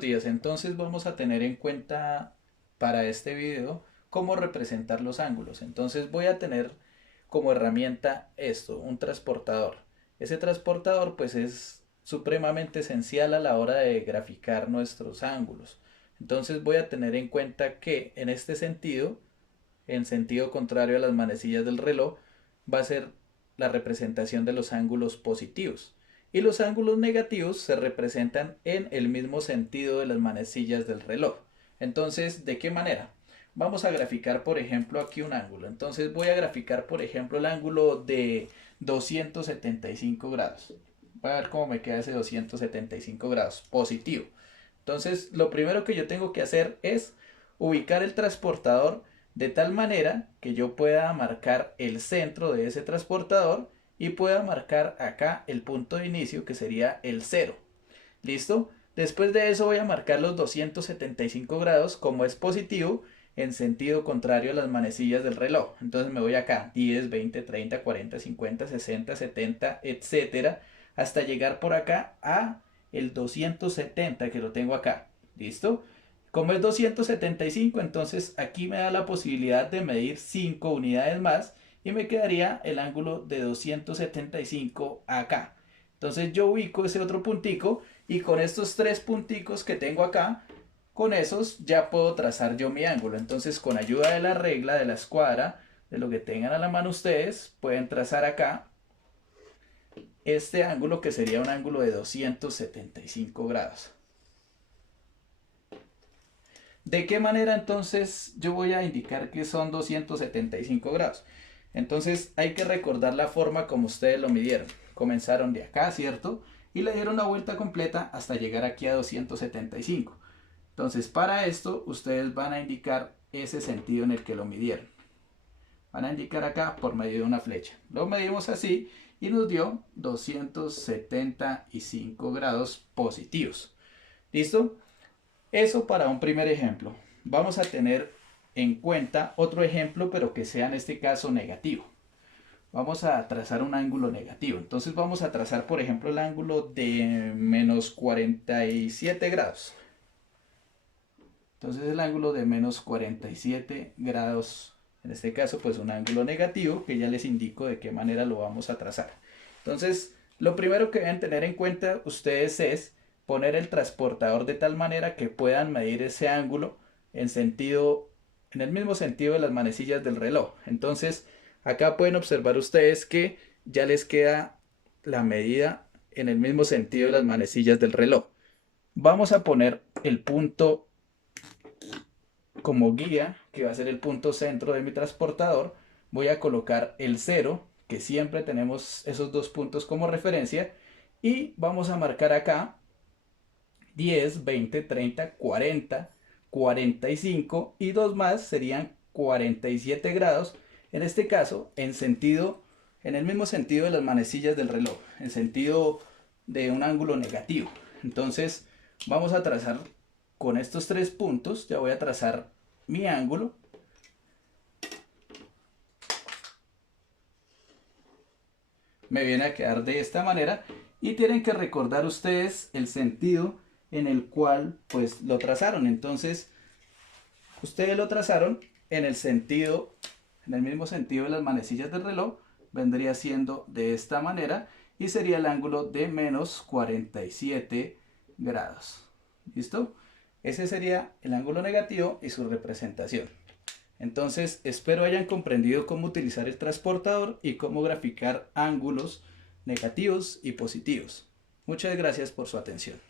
Buenos días, entonces vamos a tener en cuenta para este video cómo representar los ángulos. Entonces voy a tener como herramienta esto, un transportador. Ese transportador pues es supremamente esencial a la hora de graficar nuestros ángulos. Entonces voy a tener en cuenta que en este sentido, en sentido contrario a las manecillas del reloj, va a ser la representación de los ángulos positivos. Y los ángulos negativos se representan en el mismo sentido de las manecillas del reloj. Entonces, ¿de qué manera? Vamos a graficar, por ejemplo, aquí un ángulo. Entonces voy a graficar, por ejemplo, el ángulo de 275 grados. Voy a ver cómo me queda ese 275 grados, positivo. Entonces, lo primero que yo tengo que hacer es ubicar el transportador de tal manera que yo pueda marcar el centro de ese transportador y pueda marcar acá el punto de inicio que sería el 0. ¿Listo? Después de eso voy a marcar los 275 grados como es positivo en sentido contrario a las manecillas del reloj. Entonces me voy acá 10, 20, 30, 40, 50, 60, 70, etcétera, hasta llegar por acá a el 270 que lo tengo acá. ¿Listo? Como es 275, entonces aquí me da la posibilidad de medir 5 unidades más y me quedaría el ángulo de 275 acá. Entonces yo ubico ese otro puntico y con estos tres punticos que tengo acá, con esos ya puedo trazar yo mi ángulo. Entonces con ayuda de la regla, de la escuadra, de lo que tengan a la mano ustedes, pueden trazar acá este ángulo que sería un ángulo de 275 grados. ¿De qué manera entonces yo voy a indicar que son 275 grados? Entonces hay que recordar la forma como ustedes lo midieron. Comenzaron de acá, ¿cierto? Y le dieron la vuelta completa hasta llegar aquí a 275. Entonces para esto ustedes van a indicar ese sentido en el que lo midieron. Van a indicar acá por medio de una flecha. Lo medimos así y nos dio 275 grados positivos. ¿Listo? Eso para un primer ejemplo. Vamos a tener en cuenta otro ejemplo, pero que sea en este caso negativo. Vamos a trazar un ángulo negativo. Entonces vamos a trazar, por ejemplo, el ángulo de menos 47 grados. Entonces el ángulo de menos 47 grados, en este caso pues un ángulo negativo, que ya les indico de qué manera lo vamos a trazar. Entonces lo primero que deben tener en cuenta ustedes es poner el transportador de tal manera que puedan medir ese ángulo en el mismo sentido de las manecillas del reloj. Entonces acá pueden observar ustedes que ya les queda la medida en el mismo sentido de las manecillas del reloj. Vamos a poner el punto como guía, que va a ser el punto centro de mi transportador. Voy a colocar el 0, que siempre tenemos esos dos puntos como referencia, y vamos a marcar acá 10, 20, 30, 40, 45 y dos más serían 47 grados, en este caso en el mismo sentido de las manecillas del reloj, en sentido de un ángulo negativo. Entonces vamos a trazar con estos tres puntos, ya voy a trazar mi ángulo. Me viene a quedar de esta manera y tienen que recordar ustedes el sentido en el cual pues lo trazaron. Entonces ustedes lo trazaron en el mismo sentido de las manecillas del reloj, vendría siendo de esta manera y sería el ángulo de menos 47 grados. ¿Listo? Ese sería el ángulo negativo y su representación. Entonces, espero hayan comprendido cómo utilizar el transportador y cómo graficar ángulos negativos y positivos. Muchas gracias por su atención.